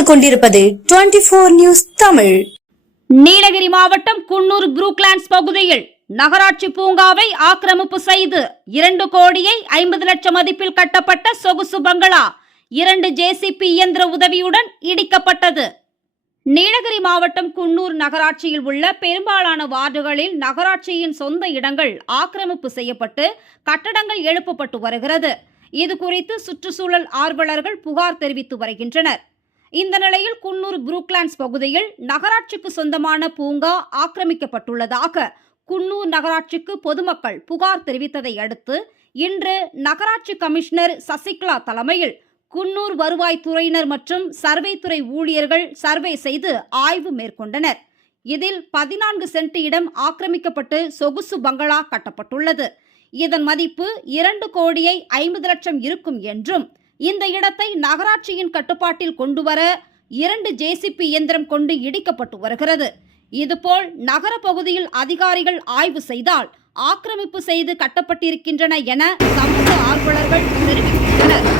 பார்த்துக் கொண்டிருப்பது 24 நியூஸ் தமிழ். நீலகிரி மாவட்டம் குன்னூர் புரூக்லாண்ட்ஸ் பகுதியில் நகராட்சி பூங்காவை ஆக்கிரமிப்பு செய்து 2 கோடியே 50 லட்சம் மதிப்பில் கட்டப்பட்ட சொகுசு பங்களா 2 JCB இயந்திர உதவியுடன் இடிக்கப்பட்டது. நீலகிரி மாவட்டம் குன்னூர் நகராட்சியில் உள்ள பெரும்பாலான வார்டுகளில் நகராட்சியின் சொந்த இடங்கள் ஆக்கிரமிப்பு செய்யப்பட்டு கட்டடங்கள் எழுப்பப்பட்டு வருகிறது. இது குறித்து சுற்றுச்சூழல் ஆர்வலர்கள் புகார் தெரிவித்து வருகின்றனர். இந்த நிலையில் குன்னூர் புரூக்லாண்ட்ஸ் பகுதியில் நகராட்சிக்கு சொந்தமான பூங்கா ஆக்கிரமிக்கப்பட்டுள்ளதாக குன்னூர் நகராட்சிக்கு பொதுமக்கள் புகார் தெரிவித்ததை அடுத்து இன்று நகராட்சி கமிஷனர் சசிகலா தலைமையில் குன்னூர் வருவாய்த்துறையினர் மற்றும் சர்வே துறை ஊழியர்கள் சர்வே செய்து ஆய்வு மேற்கொண்டனர். இதில் 14 சென்ட் இடம் ஆக்கிரமிக்கப்பட்டு சொகுசு பங்களா கட்டப்பட்டுள்ளது. இதன் மதிப்பு 2 கோடியே 50 லட்சம் இருக்கும் என்றும் இந்த இடத்தை நகராட்சியின் கட்டுப்பாட்டில் கொண்டுவர 2 JCB இயந்திரம் கொண்டு இடிக்கப்பட்டு வருகிறது. இதுபோல் நகர பகுதியில் அதிகாரிகள் ஆய்வு செய்தால் ஆக்கிரமிப்பு செய்து கட்டப்பட்டிருக்கின்றன என சமூக ஆர்வலர்கள் தெரிவிக்கின்றனர்.